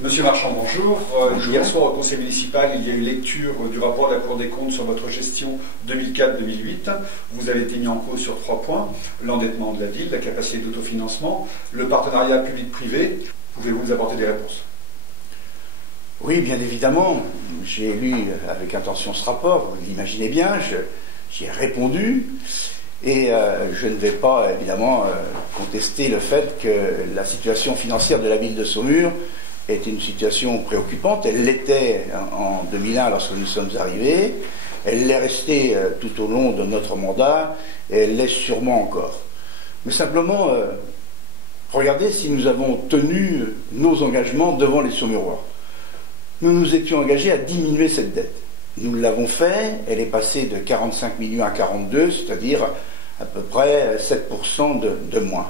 Monsieur Marchand, bonjour. Bonjour. Hier soir au conseil municipal, il y a eu lecture du rapport de la Cour des comptes sur votre gestion 2004-2008. Vous avez été mis en cause sur 3 points. L'endettement de la ville, la capacité d'autofinancement, le partenariat public-privé. Pouvez-vous nous apporter des réponses? Oui, bien évidemment. J'ai lu avec attention ce rapport, vous l'imaginez bien, j'y ai répondu. Et je ne vais pas, évidemment, contester le fait que la situation financière de la ville de Saumur est une situation préoccupante. Elle l'était en 2001 lorsque nous sommes arrivés. Elle l'est restée tout au long de notre mandat et elle l'est sûrement encore. Mais simplement, regardez si nous avons tenu nos engagements devant les Saumurois. Nous nous étions engagés à diminuer cette dette. Nous l'avons fait, elle est passée de 45 millions à 42, c'est-à-dire à peu près 7% de moins.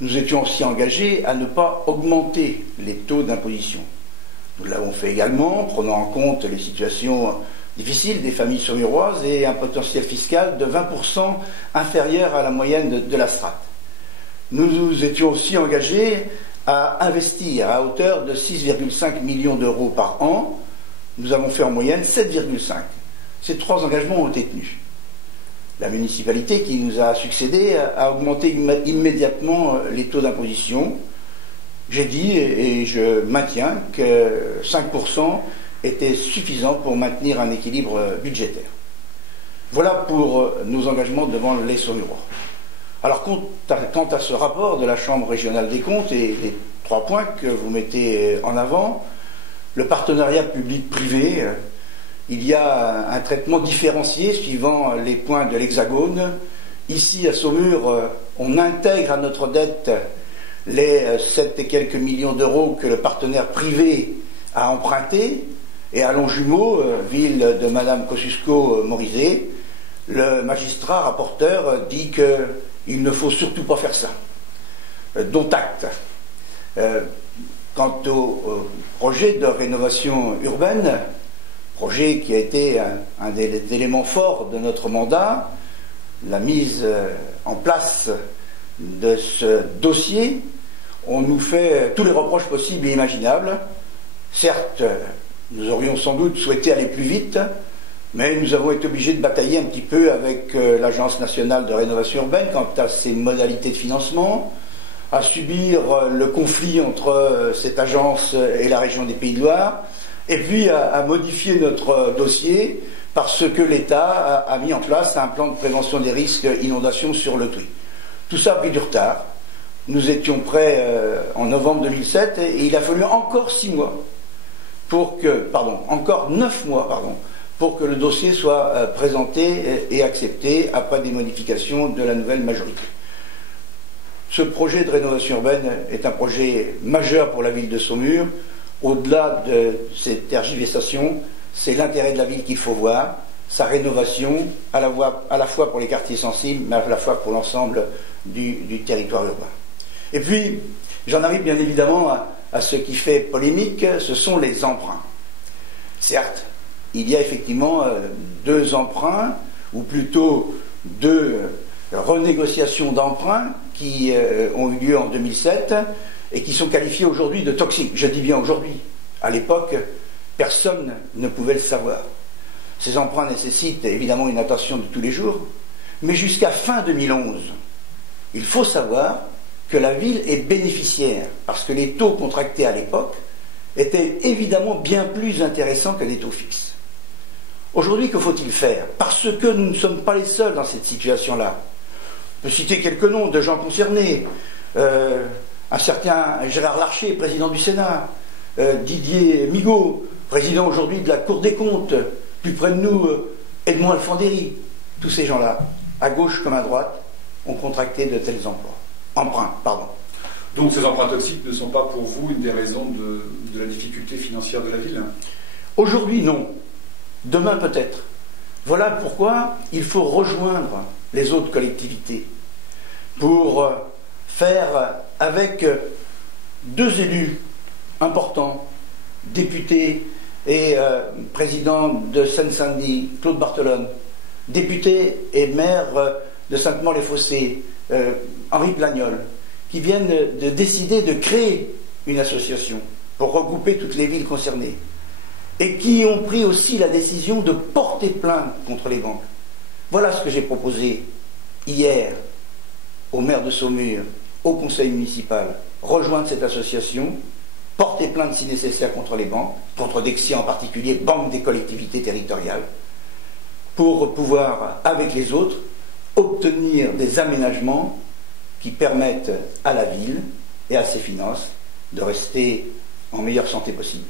Nous étions aussi engagés à ne pas augmenter les taux d'imposition. Nous l'avons fait également, prenant en compte les situations difficiles des familles saumuroises et un potentiel fiscal de 20% inférieur à la moyenne de la strate. Nous nous étions aussi engagés à investir à hauteur de 6,5 millions d'euros par an. Nous avons fait en moyenne 7,5. Ces 3 engagements ont été tenus. La municipalité qui nous a succédé a augmenté immédiatement les taux d'imposition. J'ai dit et je maintiens que 5% était suffisant pour maintenir un équilibre budgétaire. Voilà pour nos engagements devant les Saumurois. Alors quant à ce rapport de la Chambre régionale des comptes et les 3 points que vous mettez en avant, le partenariat public-privé, il y a un traitement différencié suivant les points de l'Hexagone. Ici, à Saumur, on intègre à notre dette les 7 et quelques millions d'euros que le partenaire privé a empruntés. Et à Longjumeau, ville de Madame Kosciusko-Morizet, le magistrat rapporteur dit qu'il ne faut surtout pas faire ça. Dont acte. Quant au projet de rénovation urbaine, projet qui a été un des éléments forts de notre mandat, la mise en place de ce dossier, on nous fait tous les reproches possibles et imaginables. Certes, nous aurions sans doute souhaité aller plus vite, mais nous avons été obligés de batailler un petit peu avec l'Agence nationale de rénovation urbaine quant à ses modalités de financement, à subir le conflit entre cette agence et la région des Pays de Loire, et puis à modifier notre dossier parce que l'État a mis en place un plan de prévention des risques inondations sur le Tuy. Tout ça a pris du retard. Nous étions prêts en novembre 2007 et il a fallu encore 9 mois, pour que le dossier soit présenté et accepté après des modifications de la nouvelle majorité. Ce projet de rénovation urbaine est un projet majeur pour la ville de Saumur. Au-delà de ces tergiversations, c'est l'intérêt de la ville qu'il faut voir, sa rénovation, à la fois pour les quartiers sensibles, mais à la fois pour l'ensemble du territoire urbain. Et puis, j'en arrive bien évidemment à ce qui fait polémique, ce sont les emprunts. Certes, il y a effectivement 2 emprunts, ou plutôt 2 renégociations d'emprunts qui ont eu lieu en 2007 et qui sont qualifiés aujourd'hui de toxiques. Je dis bien aujourd'hui. À l'époque, personne ne pouvait le savoir. Ces emprunts nécessitent évidemment une attention de tous les jours, mais jusqu'à fin 2011, il faut savoir que la ville est bénéficiaire, parce que les taux contractés à l'époque étaient évidemment bien plus intéressants que les taux fixes. Aujourd'hui, que faut-il faire? Parce que nous ne sommes pas les seuls dans cette situation-là. Je peux citer quelques noms de gens concernés. Un certain Gérard Larcher, président du Sénat, Didier Migaud, président aujourd'hui de la Cour des comptes, plus près de nous, Edmond Alfandéry. Tous ces gens-là, à gauche comme à droite, ont contracté de tels emprunts. Donc ces emprunts toxiques ne sont pas pour vous une des raisons de la difficulté financière de la ville? Aujourd'hui, non. Demain, peut-être. Voilà pourquoi il faut rejoindre les autres collectivités pour faire avec 2 élus importants, député et président de Seine-Saint-Denis, Claude Barthelone, député et maire de Saint-Amand-les-Fossés, Henri Plagnol, qui viennent de décider de créer une association pour regrouper toutes les villes concernées, et qui ont pris aussi la décision de porter plainte contre les banques. Voilà ce que j'ai proposé hier au maire de Saumur, au conseil municipal, rejoindre cette association, porter plainte si nécessaire contre les banques, contre Dexia en particulier, banque des collectivités territoriales, pour pouvoir, avec les autres, obtenir des aménagements qui permettent à la ville et à ses finances de rester en meilleure santé possible.